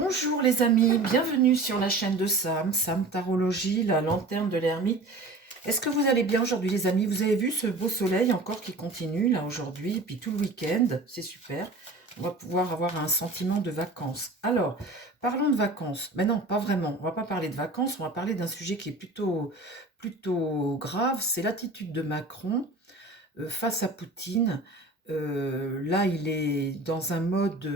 Bonjour les amis, bienvenue sur la chaîne de Sam, Sam Tarologie, la lanterne de l'ermite. Est-ce que vous allez bien aujourd'hui les amis? Vous avez vu ce beau soleil encore qui continue là aujourd'hui, et puis tout le week-end, c'est super. On va pouvoir avoir un sentiment de vacances. Alors, parlons de vacances. Mais non, pas vraiment. On va pas parler de vacances, on va parler d'un sujet qui est plutôt grave, c'est l'attitude de Macron face à Poutine. Là, il est dans un mode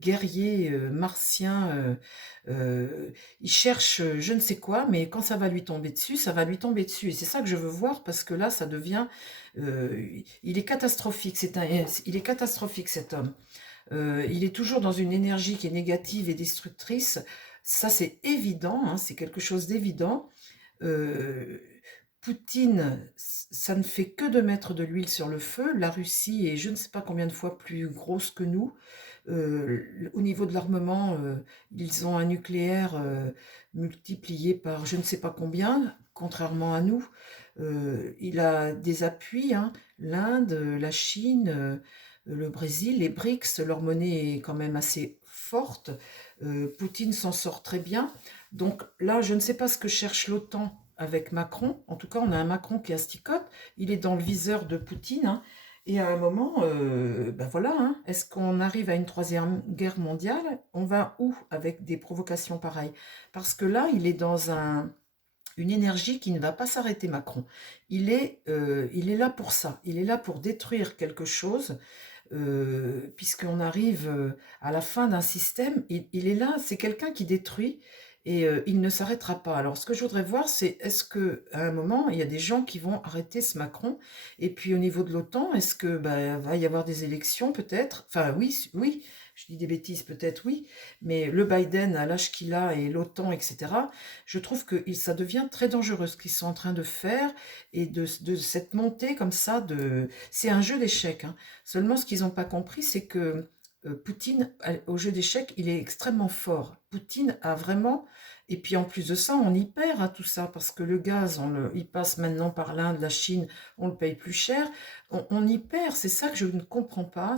guerrier martien. Il cherche je ne sais quoi, mais quand ça va lui tomber dessus, ça va lui tomber dessus. Et c'est ça que je veux voir parce que là, ça devient. Il est catastrophique. Il est catastrophique cet homme. Il est toujours dans une énergie qui est négative et destructrice. Ça, c'est évident. Hein, c'est quelque chose d'évident. Euh, Poutine, ça ne fait que de mettre de l'huile sur le feu. La Russie est je ne sais pas combien de fois plus grosse que nous. Au niveau de l'armement, ils ont un nucléaire multiplié par je ne sais pas combien, contrairement à nous. Il a des appuis, hein, l'Inde, la Chine, le Brésil, les BRICS, leur monnaie est quand même assez forte. Poutine s'en sort très bien. Donc là, je ne sais pas ce que cherche l'OTAN avec Macron. En tout cas, on a un Macron qui asticote. Il est dans le viseur de Poutine. Hein. Et à un moment, ben voilà, hein, est-ce qu'on arrive à une troisième guerre mondiale? On va où avec des provocations pareilles? Parce que là, il est dans une énergie qui ne va pas s'arrêter, Macron. Il est là pour ça. Il est là pour détruire quelque chose, puisqu'on arrive à la fin d'un système. Il est là, c'est quelqu'un qui détruit et il ne s'arrêtera pas. Alors, ce que je voudrais voir, c'est est-ce que à un moment, il y a des gens qui vont arrêter ce Macron? Et puis, au niveau de l'OTAN, est-ce que va y avoir des élections peut-être? Enfin, oui, oui. Je dis des bêtises, peut-être oui, mais le Biden à l'âge qu'il a et l'OTAN, etc., je trouve que ça devient très dangereux ce qu'ils sont en train de faire et de cette montée comme ça c'est un jeu d'échecs. Hein. Seulement, ce qu'ils n'ont pas compris, c'est que Poutine, au jeu d'échecs, il est extrêmement fort. Poutine a vraiment. Et puis en plus de ça, on y perd à tout ça, parce que le gaz, il passe maintenant par l'Inde, la Chine, on le paye plus cher. On y perd, c'est ça que je ne comprends pas.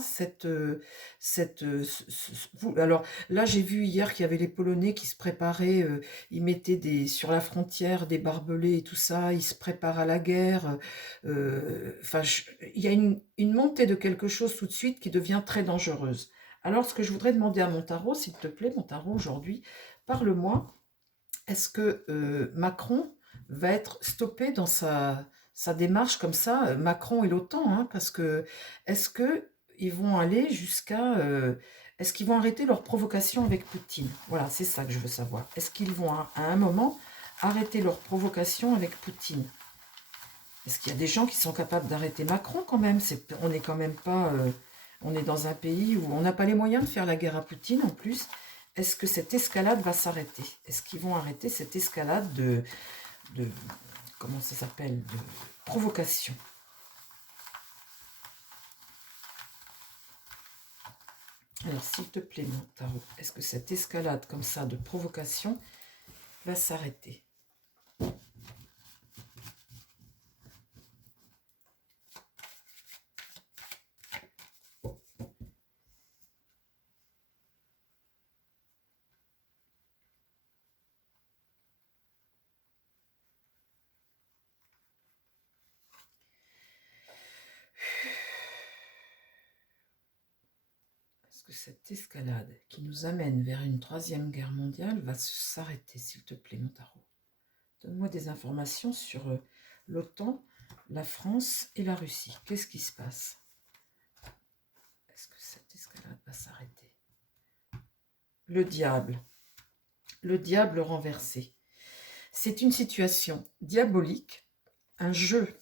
Alors là, j'ai vu hier qu'il y avait les Polonais qui se préparaient, ils mettaient sur la frontière des barbelés et tout ça, ils se préparent à la guerre. Enfin, il y a une montée de quelque chose tout de suite qui devient très dangereuse. Alors, ce que je voudrais demander à Montaro, s'il te plaît, Montaro, aujourd'hui, parle-moi, est-ce que Macron va être stoppé dans sa démarche comme ça, Macron et l'OTAN, hein, parce que est-ce que ils vont aller jusqu'à, est-ce qu'ils vont arrêter leur provocation avec Poutine? Voilà, c'est ça que je veux savoir. Est-ce qu'ils vont à un moment arrêter leur provocation avec Poutine? Est-ce qu'il y a des gens qui sont capables d'arrêter Macron quand même? On n'est quand même pas, on est dans un pays où on n'a pas les moyens de faire la guerre à Poutine en plus. Est-ce que cette escalade va s'arrêter? Est-ce qu'ils vont arrêter cette escalade de comment ça s'appelle, de provocation? Alors, s'il te plaît, mon tarot, est-ce que cette escalade comme ça de provocation va s'arrêter? Est-ce que cette escalade qui nous amène vers une troisième guerre mondiale va s'arrêter, s'il te plaît, mon tarot? Donne-moi des informations sur l'OTAN, la France et la Russie. Qu'est-ce qui se passe? Est-ce que cette escalade va s'arrêter? Le diable renversé. C'est une situation diabolique, un jeu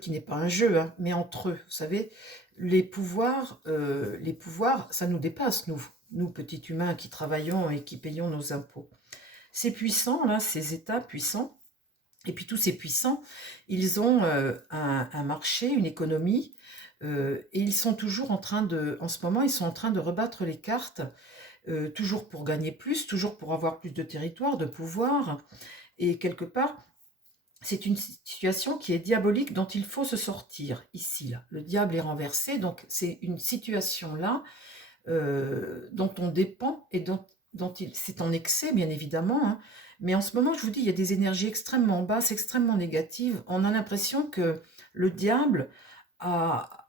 qui n'est pas un jeu, hein, mais entre eux, vous savez, les pouvoirs, ça nous dépasse, nous petits humains qui travaillons et qui payons nos impôts. Ces puissants, là, ces États puissants, et puis tous ces puissants, ils ont un marché, une économie, et ils sont toujours en ce moment, ils sont en train de rebattre les cartes, toujours pour gagner plus, toujours pour avoir plus de territoire, de pouvoir, et quelque part, c'est une situation qui est diabolique dont il faut se sortir, ici, là. Le diable est renversé, donc c'est une situation là dont on dépend et dont c'est en excès, bien évidemment, hein. Mais en ce moment, je vous dis, il y a des énergies extrêmement basses, extrêmement négatives. On a l'impression que le diable a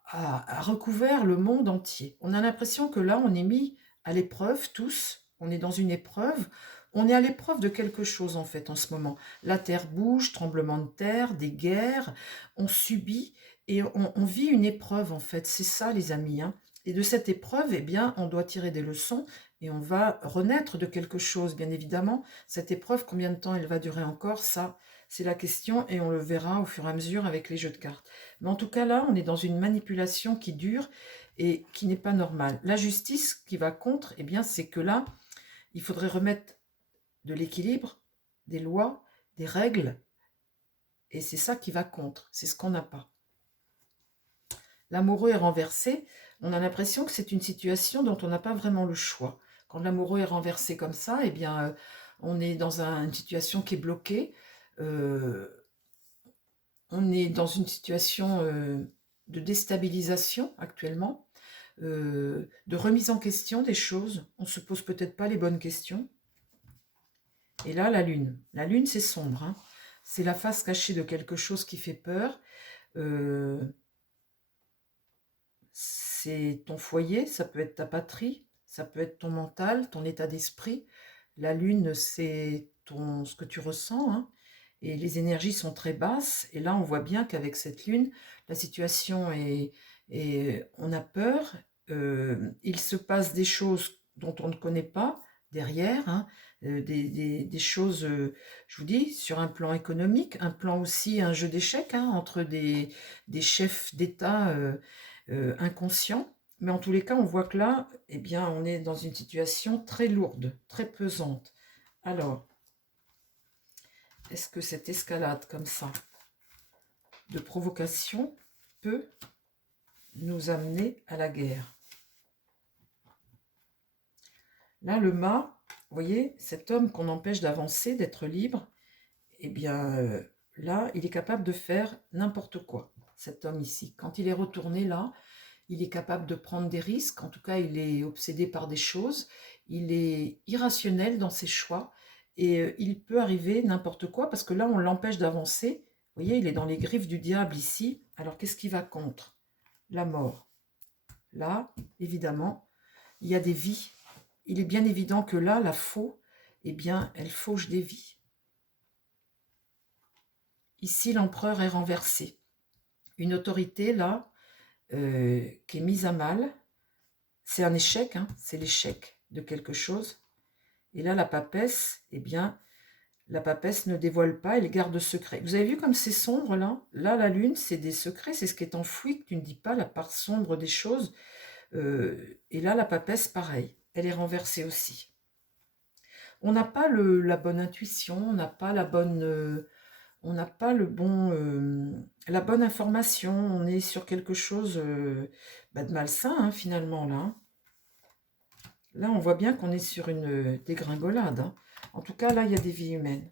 recouvert le monde entier. On a l'impression que là, on est mis à l'épreuve, tous. On est dans une épreuve. On est à l'épreuve de quelque chose, en fait, en ce moment. La terre bouge, tremblement de terre, des guerres. On subit et on vit une épreuve, en fait. C'est ça, les amis, hein. Et de cette épreuve, eh bien, on doit tirer des leçons et on va renaître de quelque chose, bien évidemment. Cette épreuve, combien de temps elle va durer encore? Ça, c'est la question et on le verra au fur et à mesure avec les jeux de cartes. Mais en tout cas, là, on est dans une manipulation qui dure et qui n'est pas normale. La justice qui va contre, eh bien, c'est que là, il faudrait remettre de l'équilibre, des lois, des règles, et c'est ça qui va contre. C'est ce qu'on n'a pas. L'amoureux est renversé, on a l'impression que c'est une situation dont on n'a pas vraiment le choix. Quand l'amoureux est renversé comme ça, eh bien, on est dans une situation qui est bloquée. On est dans une situation de déstabilisation actuellement, de remise en question des choses. On ne se pose peut-être pas les bonnes questions. Et là, la lune. La lune, c'est sombre, hein. C'est la face cachée de quelque chose qui fait peur. C'est ton foyer, ça peut être ta patrie, ça peut être ton mental, ton état d'esprit. La lune, c'est ce que tu ressens, hein. Et les énergies sont très basses. Et là, on voit bien qu'avec cette lune, la situation on a peur. Il se passe des choses dont on ne connaît pas derrière, hein. Des choses, je vous dis, sur un plan économique, un plan aussi, un jeu d'échecs, hein, entre des chefs d'État inconscients. Mais en tous les cas, on voit que là, eh bien, on est dans une situation très lourde, très pesante. Alors, est-ce que cette escalade comme ça de provocation peut nous amener à la guerre? Là, le mât, vous voyez, cet homme qu'on empêche d'avancer, d'être libre, eh bien, là, il est capable de faire n'importe quoi, cet homme ici. Quand il est retourné là, il est capable de prendre des risques, en tout cas, il est obsédé par des choses, il est irrationnel dans ses choix, et il peut arriver n'importe quoi, parce que là, on l'empêche d'avancer. Vous voyez, il est dans les griffes du diable ici. Alors, qu'est-ce qui va contre? La mort. Là, évidemment, il y a des vies. Il est bien évident que là, la faux, eh bien, elle fauche des vies. Ici, l'empereur est renversé. Une autorité, là, qui est mise à mal. C'est un échec, hein, c'est l'échec de quelque chose. Et là, la papesse, eh bien, la papesse ne dévoile pas, elle garde secret. Vous avez vu comme c'est sombre, là? Là, la lune, c'est des secrets, c'est ce qui est enfoui, que tu ne dis pas, la part sombre des choses. Et là, la papesse, pareil, elle est renversée aussi. On n'a pas la bonne intuition, on n'a pas la bonne... on n'a pas la bonne information, on est sur quelque chose de malsain, hein, finalement, là. Hein. Là, on voit bien qu'on est sur une dégringolade. Hein. En tout cas, là, il y a des vies humaines.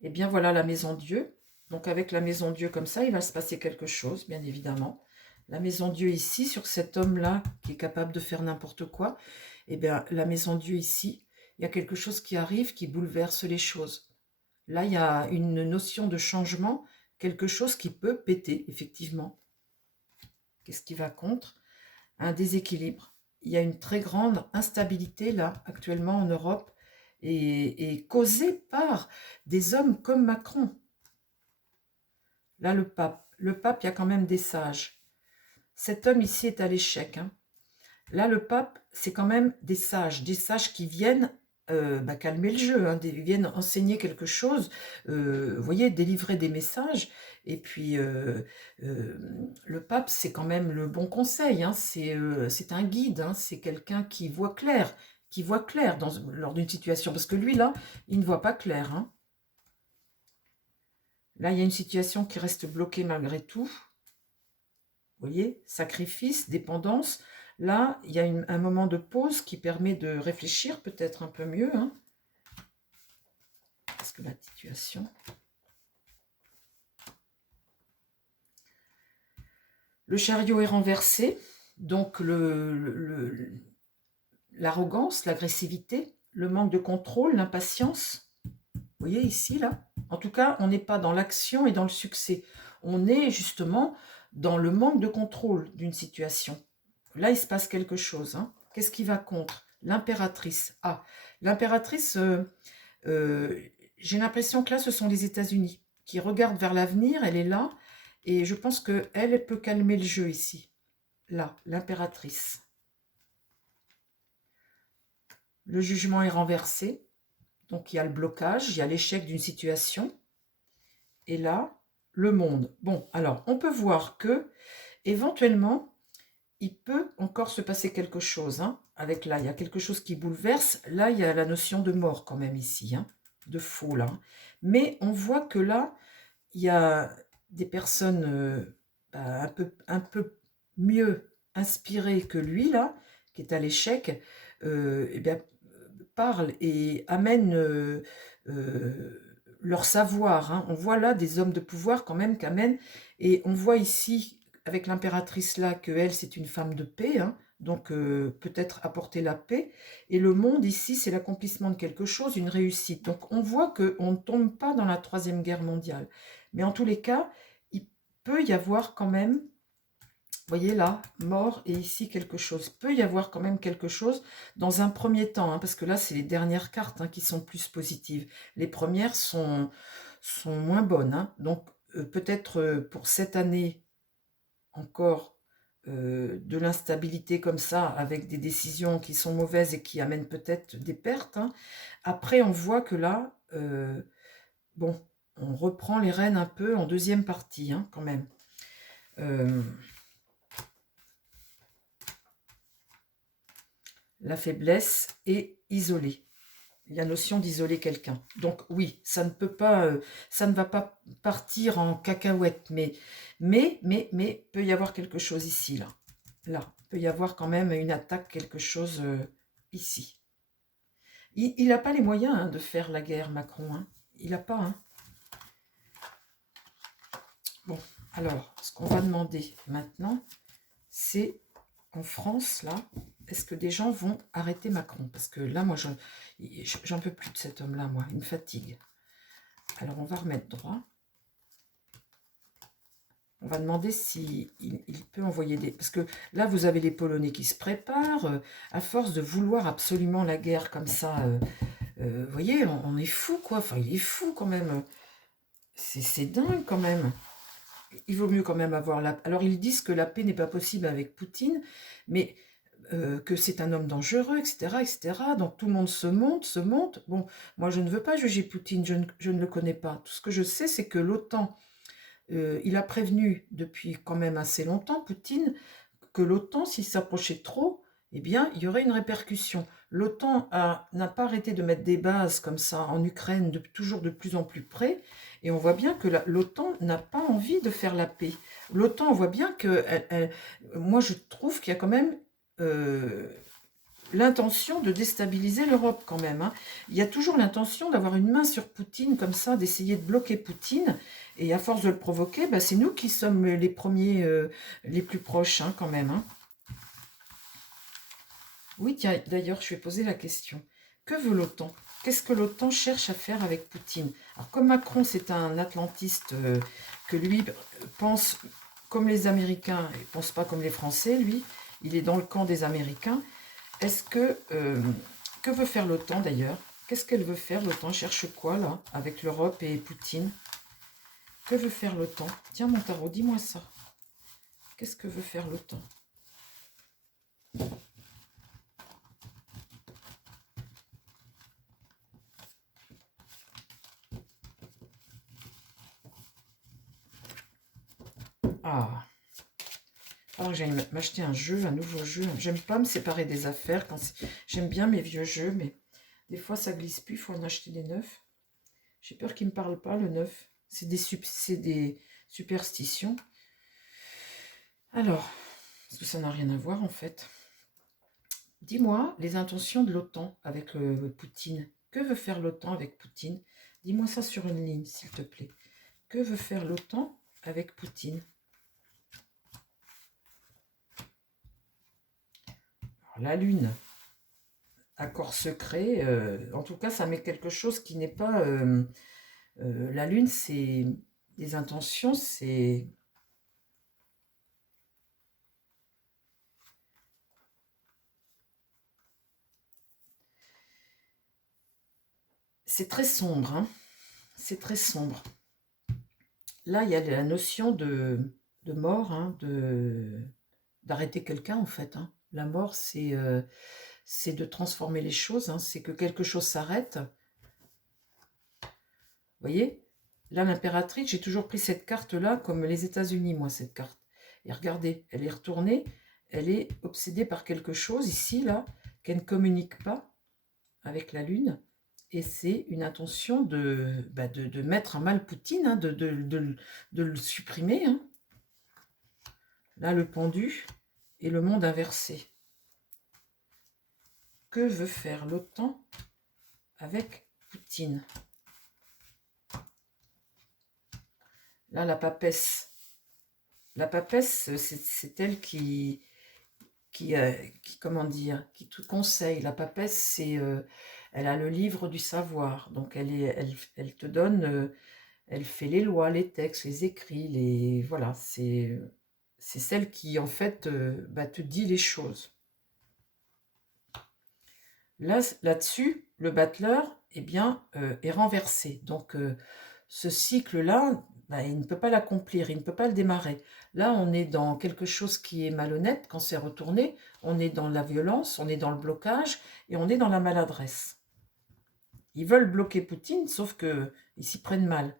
Et bien, voilà la maison Dieu. Donc, avec la maison Dieu comme ça, il va se passer quelque chose, bien évidemment. La maison Dieu ici, sur cet homme-là, qui est capable de faire n'importe quoi, eh bien, la maison Dieu ici, il y a quelque chose qui arrive, qui bouleverse les choses. Là, il y a une notion de changement, quelque chose qui peut péter, effectivement. Qu'est-ce qui va contre? Un déséquilibre. Il y a une très grande instabilité, là, actuellement en Europe, et causée par des hommes comme Macron. Là, le pape. Le pape, il y a quand même des sages. Cet homme ici est à l'échec. Hein. Là, le pape, c'est quand même des sages qui viennent calmer le jeu, hein, viennent enseigner quelque chose, vous voyez, délivrer des messages. Et puis, le pape, c'est quand même le bon conseil, hein, c'est un guide, hein, c'est quelqu'un qui voit clair lors d'une situation. Parce que lui, là, il ne voit pas clair. Hein. Là, il y a une situation qui reste bloquée malgré tout. Vous voyez, sacrifice, dépendance. Là, il y a un moment de pause qui permet de réfléchir peut-être un peu mieux. Hein. Parce que la situation... Le chariot est renversé, donc l'arrogance, l'agressivité, le manque de contrôle, l'impatience. Vous voyez ici, là? En tout cas, on n'est pas dans l'action et dans le succès. On est justement dans le manque de contrôle d'une situation. Là, il se passe quelque chose. Hein. Qu'est-ce qui va contre? L'impératrice. Ah, l'impératrice, j'ai l'impression que là, ce sont les États-Unis qui regardent vers l'avenir. Elle est là. Et je pense qu'elle, elle peut calmer le jeu ici. Là, l'impératrice. Le jugement est renversé. Donc, il y a le blocage, il y a l'échec d'une situation. Et là, le monde. Bon, alors, on peut voir que, éventuellement, il peut encore se passer quelque chose. Hein, avec là, il y a quelque chose qui bouleverse. Là, il y a la notion de mort quand même ici, hein, de faux là. Mais on voit que là, il y a des personnes un peu mieux inspirées que lui, là, qui est à l'échec, eh bien, parlent et amènent leur savoir. Hein. On voit là des hommes de pouvoir quand même qu'amènent. Et on voit ici, avec l'impératrice là, qu'elle, c'est une femme de paix. Hein. Donc peut-être apporter la paix. Et le monde ici, c'est l'accomplissement de quelque chose, une réussite. Donc on voit qu'on ne tombe pas dans la Troisième Guerre mondiale. Mais en tous les cas, il peut y avoir quand même, vous voyez là, mort et ici quelque chose. Il peut y avoir quand même quelque chose dans un premier temps, hein, parce que là, c'est les dernières cartes hein, qui sont plus positives. Les premières sont moins bonnes. Hein. Donc peut-être pour cette année encore, de l'instabilité comme ça, avec des décisions qui sont mauvaises et qui amènent peut-être des pertes. Hein. Après, on voit que là, bon, on reprend les rênes un peu en deuxième partie, hein, quand même. La faiblesse est isolée. Il y a notion d'isoler quelqu'un. Donc oui, ça ne peut pas, ça ne va pas partir en cacahuète, mais peut y avoir quelque chose ici, là. Là, peut y avoir quand même une attaque, quelque chose ici. Il n'a pas les moyens hein, de faire la guerre, Macron. Hein. Il n'a pas. Hein. Bon, alors, ce qu'on va demander maintenant, c'est en France, là, est-ce que des gens vont arrêter Macron? Parce que là, moi, j'en peux plus de cet homme-là, moi. Il me fatigue. Alors, on va remettre droit. On va demander s'il peut envoyer des... Parce que là, vous avez les Polonais qui se préparent. À force de vouloir absolument la guerre comme ça, vous voyez, on est fou, quoi. Enfin, il est fou, quand même. C'est dingue, quand même. Il vaut mieux quand même avoir la... Alors, ils disent que la paix n'est pas possible avec Poutine, mais... que c'est un homme dangereux, etc., etc. Donc tout le monde se monte. Bon, moi je ne veux pas juger Poutine, je ne le connais pas. Tout ce que je sais, c'est que l'OTAN, il a prévenu depuis quand même assez longtemps, Poutine, que l'OTAN, s'il s'approchait trop, eh bien, il y aurait une répercussion. L'OTAN n'a pas arrêté de mettre des bases comme ça en Ukraine, toujours de plus en plus près, et on voit bien que l'OTAN n'a pas envie de faire la paix. L'OTAN, on voit bien que... moi, je trouve qu'il y a quand même... l'intention de déstabiliser l'Europe quand même. Hein. Il y a toujours l'intention d'avoir une main sur Poutine comme ça, d'essayer de bloquer Poutine. Et à force de le provoquer, bah, c'est nous qui sommes les premiers, les plus proches hein, quand même. Hein. Oui, tiens, d'ailleurs, je vais poser la question. Que veut l'OTAN? Qu'est-ce que l'OTAN cherche à faire avec Poutine? Alors, comme Macron, c'est un atlantiste que lui pense comme les Américains, il ne pense pas comme les Français, lui. Il est dans le camp des Américains. Est-ce que veut faire l'OTAN d'ailleurs? Qu'est-ce qu'elle veut faire l'OTAN? Cherche quoi là, avec l'Europe et Poutine? Que veut faire l'OTAN? Tiens mon tarot, dis-moi ça. Qu'est-ce que veut faire l'OTAN? Ah, alors j'aille m'acheter un jeu, un nouveau jeu. J'aime pas me séparer des affaires. J'aime bien mes vieux jeux, mais des fois ça glisse plus, il faut en acheter des neufs. J'ai peur qu'il ne me parle pas, le neuf. C'est des superstitions. Alors, parce que ça n'a rien à voir en fait. Dis-moi les intentions de l'OTAN avec Poutine. Que veut faire l'OTAN avec Poutine? Dis-moi ça sur une ligne, s'il te plaît. Que veut faire l'OTAN avec Poutine? la lune, accord secret, en tout cas, ça met quelque chose qui n'est pas... la lune, c'est des intentions, c'est très sombre, hein. C'est très sombre. Là, il y a la notion de mort, hein, d'arrêter quelqu'un, en fait, hein. La mort, c'est de transformer les choses, hein, c'est que quelque chose s'arrête. Vous voyez? Là, l'impératrice, j'ai toujours pris cette carte-là comme les États-Unis, moi, cette carte. Et regardez, elle est retournée, elle est obsédée par quelque chose, ici, là, qu'elle ne communique pas avec la Lune. Et c'est une intention de mettre à mal Poutine, hein, de le supprimer, hein. Là, le pendu et le monde inversé. Que veut faire l'OTAN avec Poutine? Là, la papesse. La papesse, c'est elle comment dire, qui te conseille. La papesse, elle a le livre du savoir. Donc, elle te donne, elle fait les lois, les textes, les écrits, voilà, c'est celle qui, en fait, te dit les choses. Là-dessus, le battleur, eh bien, est renversé. Donc, ce cycle-là, il ne peut pas l'accomplir, il ne peut pas le démarrer. Là, on est dans quelque chose qui est malhonnête quand c'est retourné. On est dans la violence, on est dans le blocage et on est dans la maladresse. Ils veulent bloquer Poutine, sauf qu'ils s'y prennent mal.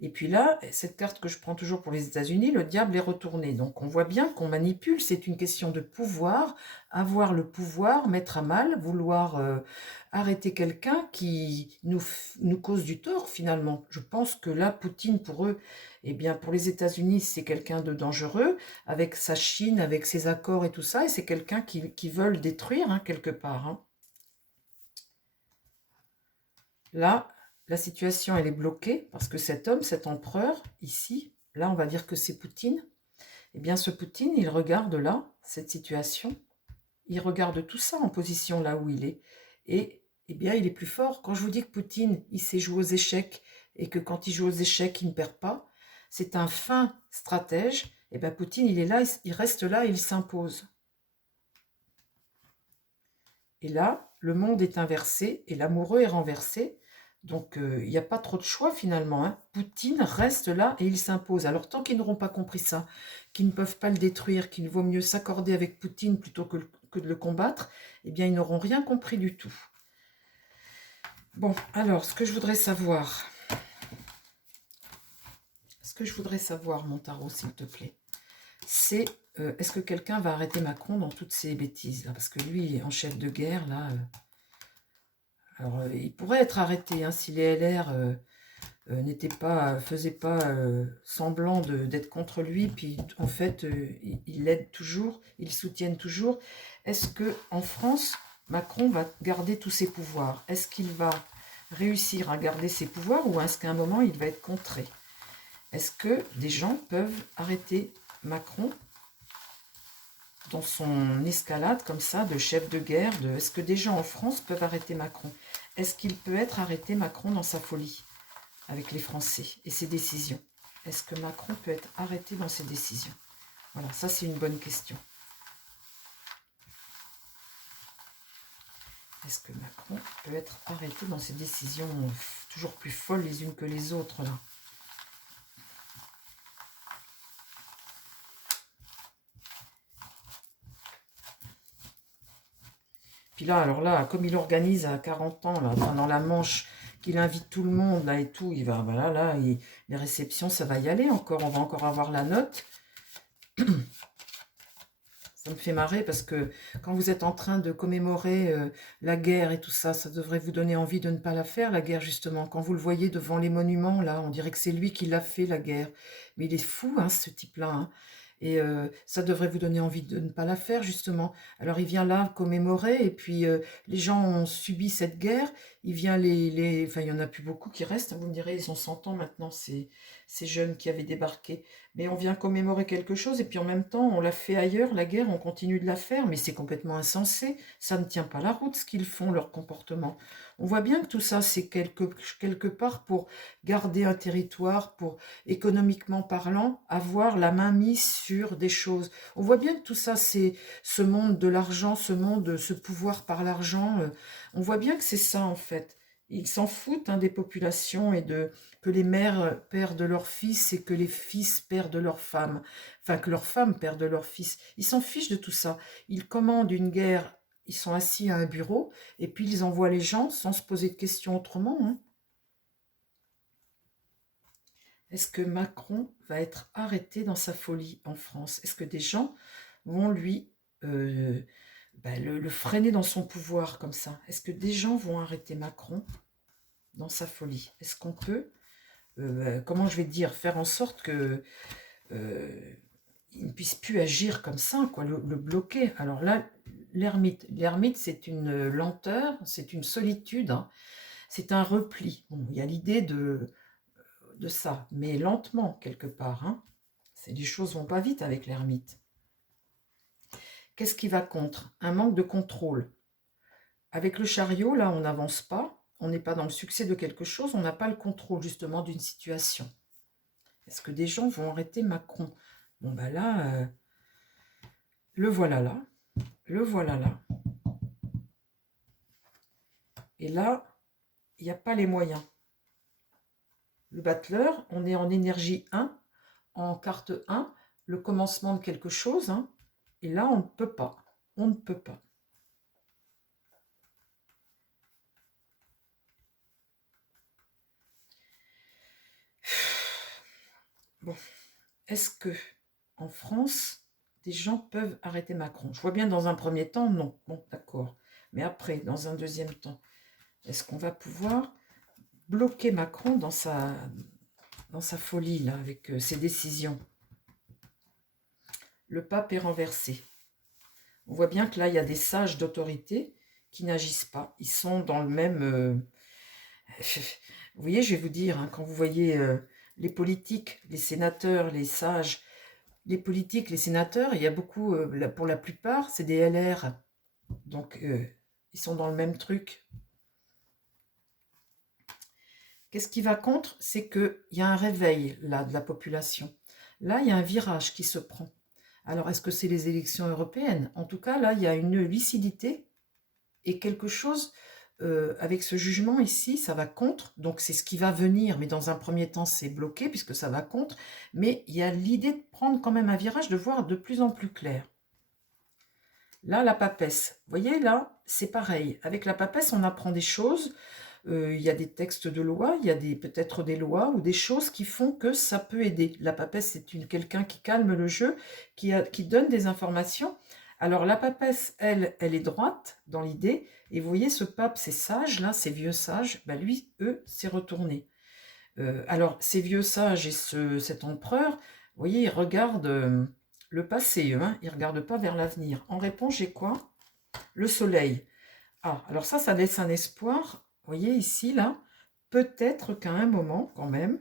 Et puis là, cette carte que je prends toujours pour les États-Unis, le diable est retourné. Donc on voit bien qu'on manipule, c'est une question de pouvoir, avoir le pouvoir, mettre à mal, vouloir arrêter quelqu'un qui nous cause du tort finalement. Je pense que là, Poutine pour eux, eh bien pour les États-Unis, c'est quelqu'un de dangereux, avec sa Chine, avec ses accords et tout ça, et c'est quelqu'un qui veulent détruire hein, quelque part. Hein. Là, la situation, elle est bloquée parce que cet homme, cet empereur, ici, là, on va dire que c'est Poutine. Eh bien, ce Poutine, il regarde là, cette situation. Il regarde tout ça en position là où il est. Et, eh bien, il est plus fort. Quand je vous dis que Poutine, il sait jouer aux échecs et que quand il joue aux échecs, il ne perd pas, c'est un fin stratège. Eh bien, Poutine, il est là, il reste là et il s'impose. Et là, le monde est inversé et l'amoureux est renversé. Donc, il n'y a pas trop de choix finalement. Hein. Poutine reste là et il s'impose. Alors, tant qu'ils n'auront pas compris ça, qu'ils ne peuvent pas le détruire, qu'il vaut mieux s'accorder avec Poutine plutôt que de le combattre, eh bien, ils n'auront rien compris du tout. Bon, alors, ce que je voudrais savoir, mon tarot, s'il te plaît, c'est est-ce que quelqu'un va arrêter Macron dans toutes ces bêtises là? Parce que lui, en chef de guerre, là... alors, il pourrait être arrêté hein, si les LR faisaient pas semblant d'être contre lui, puis en fait, ils l'aident toujours, ils le soutiennent toujours. Est-ce que en France, Macron va garder tous ses pouvoirs? Est-ce qu'il va réussir à garder ses pouvoirs ou est-ce qu'à un moment, il va être contré? Est-ce que des gens peuvent arrêter Macron dans son escalade comme ça de chef de guerre? Est-ce que des gens en France peuvent arrêter Macron? Est-ce qu'il peut être arrêté Macron dans sa folie avec les Français et ses décisions? Est-ce que Macron peut être arrêté dans ses décisions? Voilà, ça c'est une bonne question. Est-ce que Macron peut être arrêté dans ses décisions toujours plus folles les unes que les autres là? Puis là, alors là, comme il organise à 40 ans, là, pendant la Manche, qu'il invite tout le monde, là et tout, il va, voilà, là, les réceptions, ça va y aller encore, on va encore avoir la note. Ça me fait marrer parce que quand vous êtes en train de commémorer la guerre et tout ça, ça devrait vous donner envie de ne pas la faire, la guerre, justement. Quand vous le voyez devant les monuments, là, on dirait que c'est lui qui l'a fait, la guerre. Mais il est fou, hein, ce type-là, hein. Et ça devrait vous donner envie de ne pas la faire, justement. Alors, il vient là commémorer, et puis les gens ont subi cette guerre. Il vient enfin, il n'y en a plus beaucoup qui restent, hein, vous me direz, ils ont 100 ans maintenant, ces jeunes qui avaient débarqué. Mais on vient commémorer quelque chose et puis en même temps, on l'a fait ailleurs, la guerre, on continue de la faire, mais c'est complètement insensé. Ça ne tient pas la route ce qu'ils font, leur comportement. On voit bien que tout ça, c'est quelque part pour garder un territoire, pour, économiquement parlant, avoir la main mise sur des choses. On voit bien que tout ça, c'est ce monde de l'argent, ce monde, ce pouvoir par l'argent. On voit bien que c'est ça, en fait. Ils s'en foutent hein, des populations et de que les mères perdent leurs fils et que les fils perdent leurs femmes. Enfin, que leurs femmes perdent leurs fils. Ils s'en fichent de tout ça. Ils commandent une guerre, ils sont assis à un bureau et puis ils envoient les gens sans se poser de questions autrement. Hein. Est-ce que Macron va être arrêté dans sa folie en France? Est-ce que des gens vont lui euh, le freiner dans son pouvoir comme ça? Est-ce que des gens vont arrêter Macron dans sa folie? Est-ce qu'on peut, comment je vais dire, faire en sorte que il ne puisse plus agir comme ça, quoi, le bloquer? Alors là, l'ermite, c'est une lenteur, c'est une solitude, hein, c'est un repli. Bon, il y a l'idée de ça, mais lentement quelque part. Hein. Les choses vont pas vite avec l'ermite. Qu'est-ce qui va contre? Un manque de contrôle. Avec le chariot, là, on n'avance pas, on n'est pas dans le succès de quelque chose, on n'a pas le contrôle justement d'une situation. Est-ce que des gens vont arrêter Macron? Bon, ben là, le voilà là, le voilà là. Et là, il n'y a pas les moyens. Le battleur, on est en énergie 1, en carte 1, le commencement de quelque chose, hein, et là, on ne peut pas. On ne peut pas. Bon, est-ce que en France, des gens peuvent arrêter Macron? Je vois bien dans un premier temps, non. Bon, d'accord. Mais après, dans un deuxième temps, est-ce qu'on va pouvoir bloquer Macron dans sa folie, là, avec ses décisions? Le pape est renversé. On voit bien que là, il y a des sages d'autorité qui n'agissent pas. Ils sont dans le même... Vous voyez, je vais vous dire, hein, quand vous voyez les politiques, les sénateurs, les sages, les politiques, les sénateurs, il y a beaucoup, pour la plupart, c'est des LR. Donc, ils sont dans le même truc. Qu'est-ce qui va contre? C'est qu'il y a un réveil, là, de la population. Là, il y a un virage qui se prend. Alors, est-ce que c'est les élections européennes? En tout cas, là, il y a une lucidité et quelque chose avec ce jugement ici, ça va contre. Donc, c'est ce qui va venir, mais dans un premier temps, c'est bloqué puisque ça va contre. Mais il y a l'idée de prendre quand même un virage, de voir de plus en plus clair. Là, la papesse. Vous voyez, là, c'est pareil. Avec la papesse, on apprend des choses. Il y a des textes de loi, il y a peut-être des lois ou des choses qui font que ça peut aider. La papesse, c'est quelqu'un qui calme le jeu, qui donne des informations. Alors la papesse, elle est droite dans l'idée. Et vous voyez, ce pape, ces sages, là, ces vieux sages, bah lui, eux, c'est retourné. Alors, ces vieux sages et cet empereur, vous voyez, ils regardent le passé, hein, ils ne regardent pas vers l'avenir. En réponse, j'ai quoi? Le soleil. Ah, alors ça laisse un espoir. Vous voyez ici, là, peut-être qu'à un moment, quand même,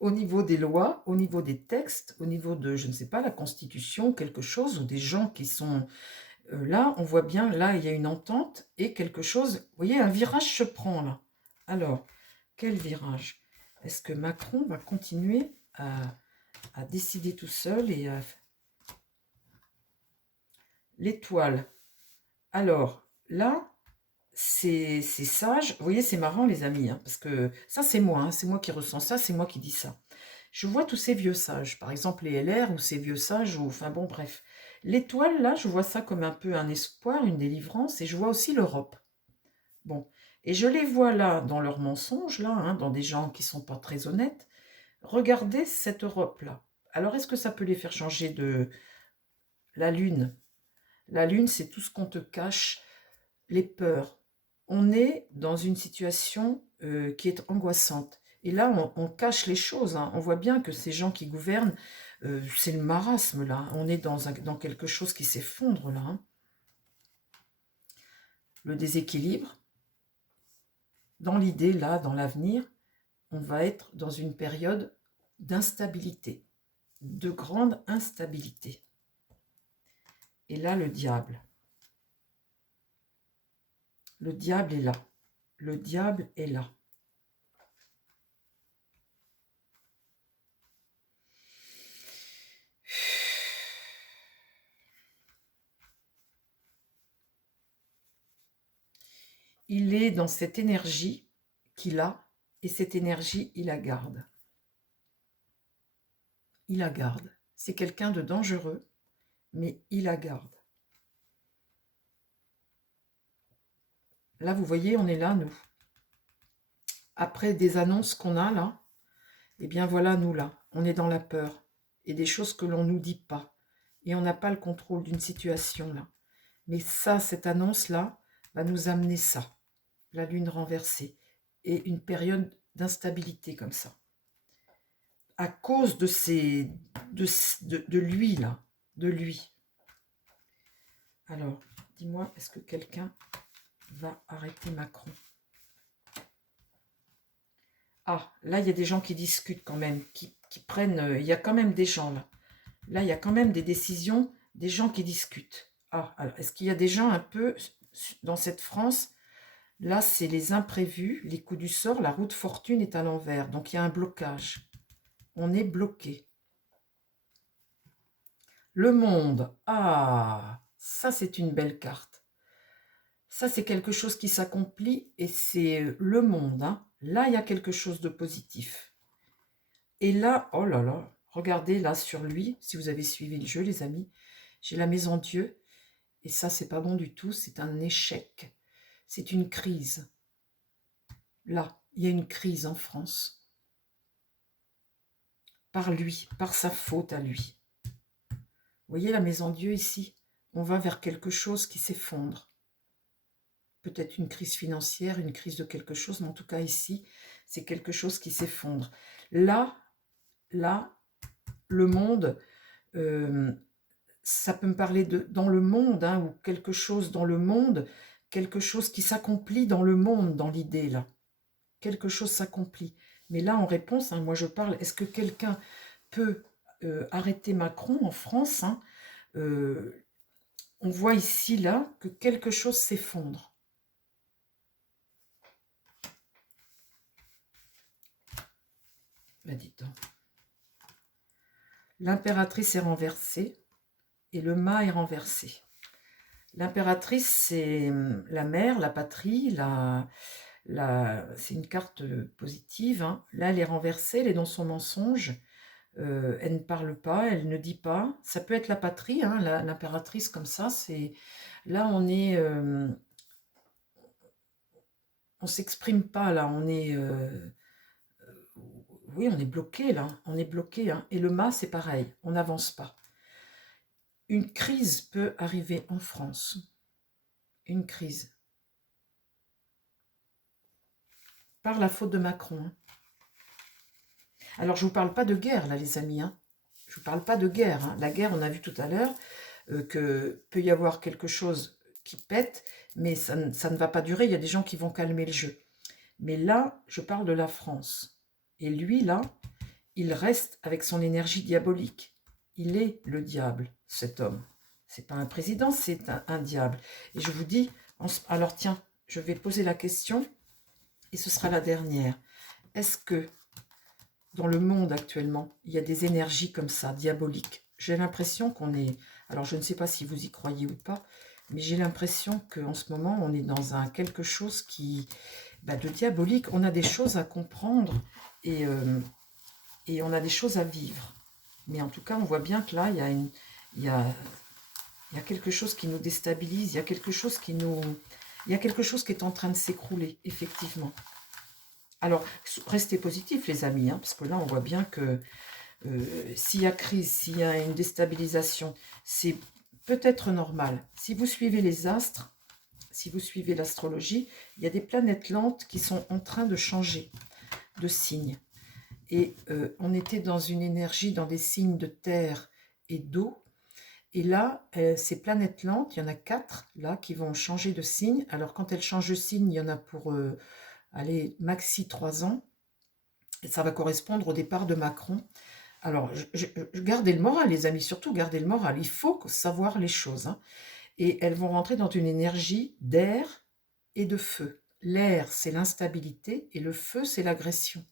au niveau des lois, au niveau des textes, au niveau de, je ne sais pas, la Constitution, quelque chose, ou des gens qui sont là, on voit bien, là, il y a une entente et quelque chose, vous voyez, un virage se prend là. Alors, quel virage? Est-ce que Macron va continuer à décider tout seul et à... L'étoile. Alors, là, c'est sage. Vous voyez, c'est marrant, les amis, hein, parce que ça, c'est moi qui ressens ça, c'est moi qui dis ça. Je vois tous ces vieux sages, par exemple les LR ou ces vieux sages, ou enfin bon, bref. L'étoile, là, je vois ça comme un peu un espoir, une délivrance, et je vois aussi l'Europe. Bon, et je les vois là, dans leurs mensonges, là, hein, dans des gens qui sont pas très honnêtes. Regardez cette Europe-là. Alors, est-ce que ça peut les faire changer de la Lune? La Lune, c'est tout ce qu'on te cache, les peurs. On est dans une situation qui est angoissante. Et là, on cache les choses. Hein. On voit bien que ces gens qui gouvernent, c'est le marasme, là. On est dans quelque chose qui s'effondre, là. Hein. Le déséquilibre, dans l'idée, là, dans l'avenir. on va être dans une période d'instabilité, de grande instabilité. Et là, le diable. Le diable est là. Le diable est là. Il est dans cette énergie qu'il a, et cette énergie, il la garde. Il la garde. C'est quelqu'un de dangereux, mais il la garde. Là, vous voyez, on est là, nous. Après des annonces qu'on a là, eh bien voilà, nous là, on est dans la peur et des choses que l'on ne nous dit pas. Et on n'a pas le contrôle d'une situation là. Mais ça, cette annonce-là, va nous amener ça, la lune renversée, et une période d'instabilité comme ça. À cause de lui là, de lui. Alors, dis-moi, est-ce que quelqu'un va arrêter Macron? Ah, là, il y a des gens qui discutent quand même, qui prennent... il y a quand même des gens là. Là, il y a quand même des décisions, des gens qui discutent. Ah, alors, est-ce qu'il y a des gens un peu dans cette France? Là, c'est les imprévus, les coups du sort, la roue de fortune est à l'envers. Donc, il y a un blocage. On est bloqué. Le monde. Ah, ça, c'est une belle carte. Ça, c'est quelque chose qui s'accomplit et c'est le monde. Hein. Là, il y a quelque chose de positif. Et là, oh là là, regardez là sur lui, si vous avez suivi le jeu, les amis, j'ai la maison Dieu. Et ça, c'est pas bon du tout, c'est un échec. C'est une crise. Là, il y a une crise en France. Par lui, par sa faute à lui. Vous voyez la maison Dieu ici? On va vers quelque chose qui s'effondre. Peut-être une crise financière, une crise de quelque chose, mais en tout cas ici, c'est quelque chose qui s'effondre. Là, le monde, ça peut me parler de dans le monde, hein, ou quelque chose dans le monde, quelque chose qui s'accomplit dans le monde, dans l'idée, là. Quelque chose s'accomplit. Mais là, en réponse, hein, moi je parle, est-ce que quelqu'un peut arrêter Macron en France? Hein, on voit ici, là, que quelque chose s'effondre. Ben, dis donc. L'impératrice est renversée et le mât est renversé. L'impératrice, c'est la mère, la patrie, c'est une carte positive. Hein. Là, elle est renversée, elle est dans son mensonge. Elle ne parle pas, elle ne dit pas. Ça peut être la patrie, hein, l'impératrice comme ça. Là, on s'exprime pas là. Oui, on est bloqué là. On est bloqué. Hein. Et le mât, c'est pareil. On n'avance pas. Une crise peut arriver en France. Une crise. Par la faute de Macron. Hein. Alors, je ne vous parle pas de guerre, là, les amis. Hein. Je ne vous parle pas de guerre. Hein. La guerre, on a vu tout à l'heure que peut y avoir quelque chose qui pète, mais ça ne va pas durer. Il y a des gens qui vont calmer le jeu. Mais là, je parle de la France. Et lui, là, il reste avec son énergie diabolique. Il est le diable, cet homme. C'est pas un président, c'est un diable. Et je vous dis, alors tiens, je vais poser la question, et ce sera la dernière. Est-ce que dans le monde actuellement, il y a des énergies comme ça, diaboliques? J'ai l'impression qu'on est... Alors, je ne sais pas si vous y croyez ou pas, mais j'ai l'impression qu'en ce moment, on est dans quelque chose qui... de diabolique. On a des choses à comprendre et on a des choses à vivre. Mais en tout cas, on voit bien que là, il y a quelque chose qui nous déstabilise, il y a quelque chose qui est en train de s'écrouler, effectivement. Alors, restez positifs, les amis, hein, parce que là, on voit bien que s'il y a crise, s'il y a une déstabilisation, c'est peut-être normal. Si vous suivez les astres, si vous suivez l'astrologie, il y a des planètes lentes qui sont en train de changer de signe. Et on était dans une énergie, dans des signes de terre et d'eau. Et là, ces planètes lentes, il y en a 4 là qui vont changer de signe. Alors quand elles changent de signe, il y en a pour, allez, maxi 3 ans. Et ça va correspondre au départ de Macron. Alors, gardez le moral, les amis, surtout gardez le moral. Il faut savoir les choses, hein. Et elles vont rentrer dans une énergie d'air et de feu. L'air, c'est l'instabilité, et le feu, c'est l'agression.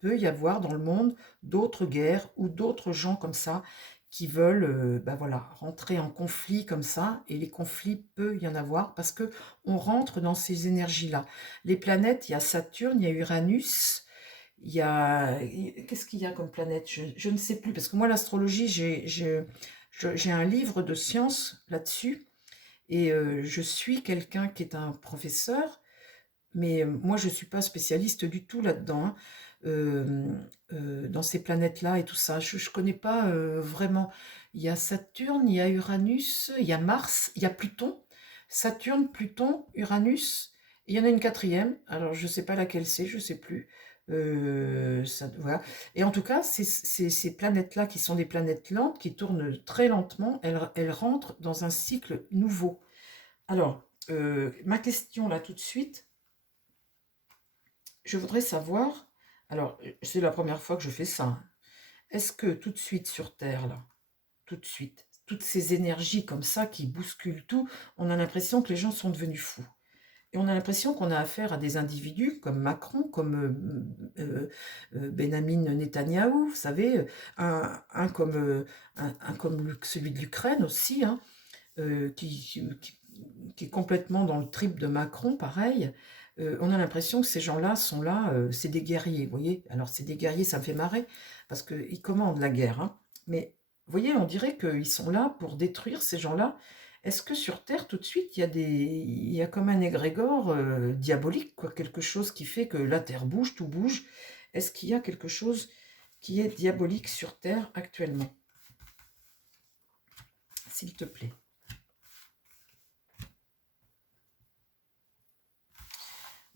Il peut y avoir dans le monde d'autres guerres ou d'autres gens comme ça qui veulent ben voilà, rentrer en conflit comme ça, et les conflits, peut y en avoir parce que on rentre dans ces énergies-là. Les planètes, il y a Saturne, il y a Uranus, il y a... Qu'est-ce qu'il y a comme planète? Je ne sais plus, parce que moi, l'astrologie, j'ai un livre de sciences là-dessus, et je suis quelqu'un qui est un professeur, mais moi, je ne suis pas spécialiste du tout là-dedans, hein, dans ces planètes-là et tout ça. Je ne connais pas vraiment. Il y a Saturne, il y a Uranus, il y a Mars, il y a Pluton. Saturne, Pluton, Uranus. Il y en a une quatrième. Alors, je ne sais pas laquelle c'est, je ne sais plus. Voilà. Et en tout cas, ces planètes-là, qui sont des planètes lentes, qui tournent très lentement, elles rentrent dans un cycle nouveau. Alors, ma question là tout de suite, je voudrais savoir, alors c'est la première fois que je fais ça, hein. Est-ce que tout de suite sur Terre, là, tout de suite, toutes ces énergies comme ça qui bousculent tout, on a l'impression que les gens sont devenus fous. Et on a l'impression qu'on a affaire à des individus comme Macron, comme Benjamin Netanyahou, vous savez, un comme celui de l'Ukraine aussi, hein, qui est complètement dans le trip de Macron, pareil. On a l'impression que ces gens-là sont là, c'est des guerriers, vous voyez. Alors, c'est des guerriers, ça me fait marrer, parce qu'ils commandent la guerre, hein. Mais, vous voyez, on dirait qu'ils sont là pour détruire ces gens-là. Est-ce que sur Terre, tout de suite, il y a comme un égrégore diabolique, quoi, quelque chose qui fait que la Terre bouge, tout bouge? Est-ce qu'il y a quelque chose qui est diabolique sur Terre actuellement? S'il te plaît.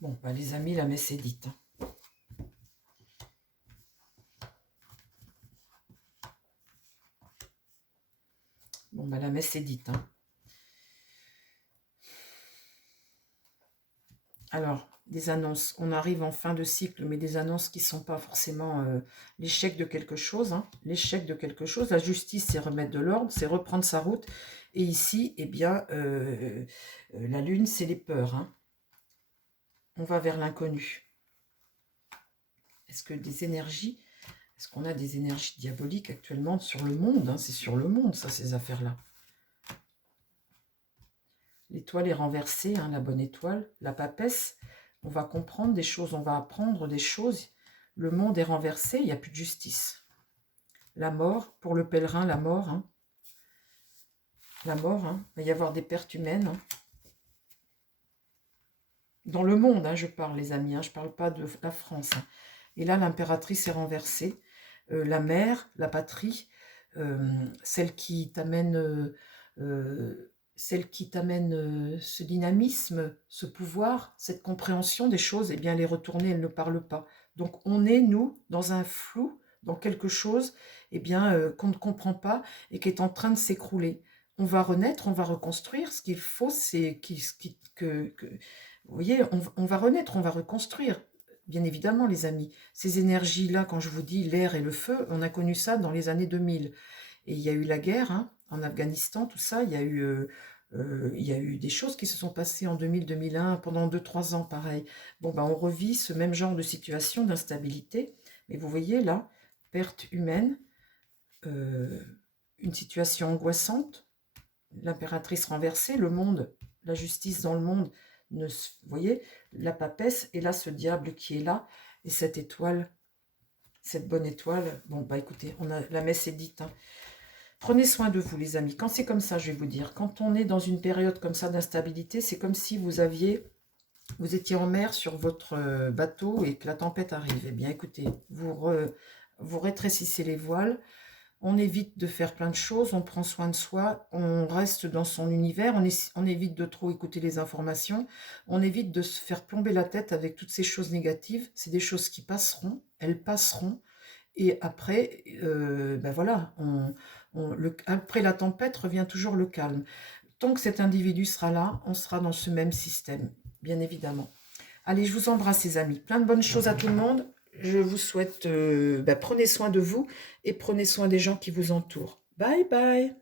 Bon, bah, les amis, la messe est dite, hein. Bon, bah, la messe est dite, hein. Alors, des annonces. On arrive en fin de cycle, mais des annonces qui ne sont pas forcément l'échec de quelque chose, hein. L'échec de quelque chose. La justice, c'est remettre de l'ordre, c'est reprendre sa route. Et ici, eh bien, la lune, c'est les peurs, hein. On va vers l'inconnu. Est-ce que des énergies, est-ce qu'on a des énergies diaboliques actuellement sur le monde, hein? C'est sur le monde, ça, ces affaires-là. L'étoile est renversée, hein, la bonne étoile, la papesse. On va comprendre des choses, on va apprendre des choses. Le monde est renversé, il n'y a plus de justice. La mort, pour le pèlerin, la mort, hein. La mort, hein. Il va y avoir des pertes humaines, hein. Dans le monde, hein, je parle, les amis, hein, je ne parle pas de la France, hein. Et là, l'impératrice est renversée. La mère, la patrie, celle qui t'amène ce dynamisme, ce pouvoir, cette compréhension des choses, eh bien, elle est retournée, elle ne parle pas. Donc, on est, nous, dans un flou, dans quelque chose, eh bien, qu'on ne comprend pas et qui est en train de s'écrouler. On va renaître, on va reconstruire. Ce qu'il faut, c'est vous voyez, on va renaître, on va reconstruire. Bien évidemment, les amis. Ces énergies-là, quand je vous dis l'air et le feu, on a connu ça dans les années 2000. Et il y a eu la guerre, hein, en Afghanistan, tout ça. Il y a eu des choses qui se sont passées en 2000-2001, pendant 2-3 ans, pareil. Bon, ben, on revit ce même genre de situation d'instabilité. Mais vous voyez, là, perte humaine, une situation angoissante, l'impératrice renversée, le monde, la justice dans le monde, vous voyez, la papesse, et là, ce diable qui est là, et cette étoile, cette bonne étoile. Bon, bah écoutez, la messe est dite, hein. Prenez soin de vous, les amis. Quand c'est comme ça, je vais vous dire, quand on est dans une période comme ça d'instabilité, c'est comme si vous étiez en mer sur votre bateau et que la tempête arrive. Eh bien, écoutez, vous rétrécissez les voiles, on évite de faire plein de choses, on prend soin de soi, on reste dans son univers, on évite de trop écouter les informations, on évite de se faire plomber la tête avec toutes ces choses négatives. C'est des choses qui passeront, elles passeront, et après, ben voilà, après la tempête revient toujours le calme. Tant que cet individu sera là, on sera dans ce même système, bien évidemment. Allez, je vous embrasse, les amis. Plein de bonnes choses à tout le monde. Je vous souhaite, prenez soin de vous et prenez soin des gens qui vous entourent. Bye bye.